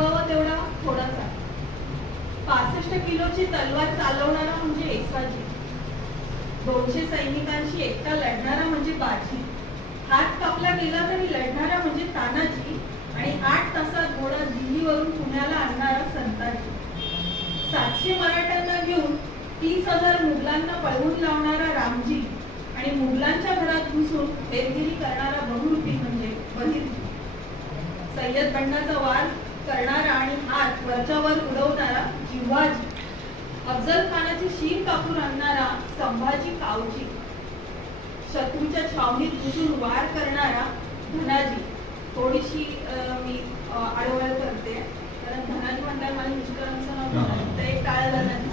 अनुभव तेवढा थोडासा. 65 किलोची तलवार चालवणारा म्हणजे येसवाजी, 200 सैनिकांशी एकटा लढणारा म्हणजे बाजी, हात कापला गेला तरी लढणारा म्हणजे तानाजी, आणि 8 तासात घोडा दिल्लीवरून पुण्याला आणणारा संताजी. 700 मराठ्यांना घेऊन 30,000 मुघलांना पळवून लावणारा रामजी, आणि मुघलांच्या घरात घुसून हेरगिरी करणारा बहुरूपी म्हणजे बहिर्जी. सय्यद बंडाचा वार करणारा आणि हात वरच्यावर उडवणारा जिव्हाजी, अफजल खानाची शीर कापून आणणारा संभाजी कावजी, शत्रूच्या छावणीत घुसून वार करणारा धनाजी. थोडीशी मी आळवळ करते कारण धनाजी म्हणल्यावर माझ्या मिस्टरांचं नाव ते एक टाळं धनाजी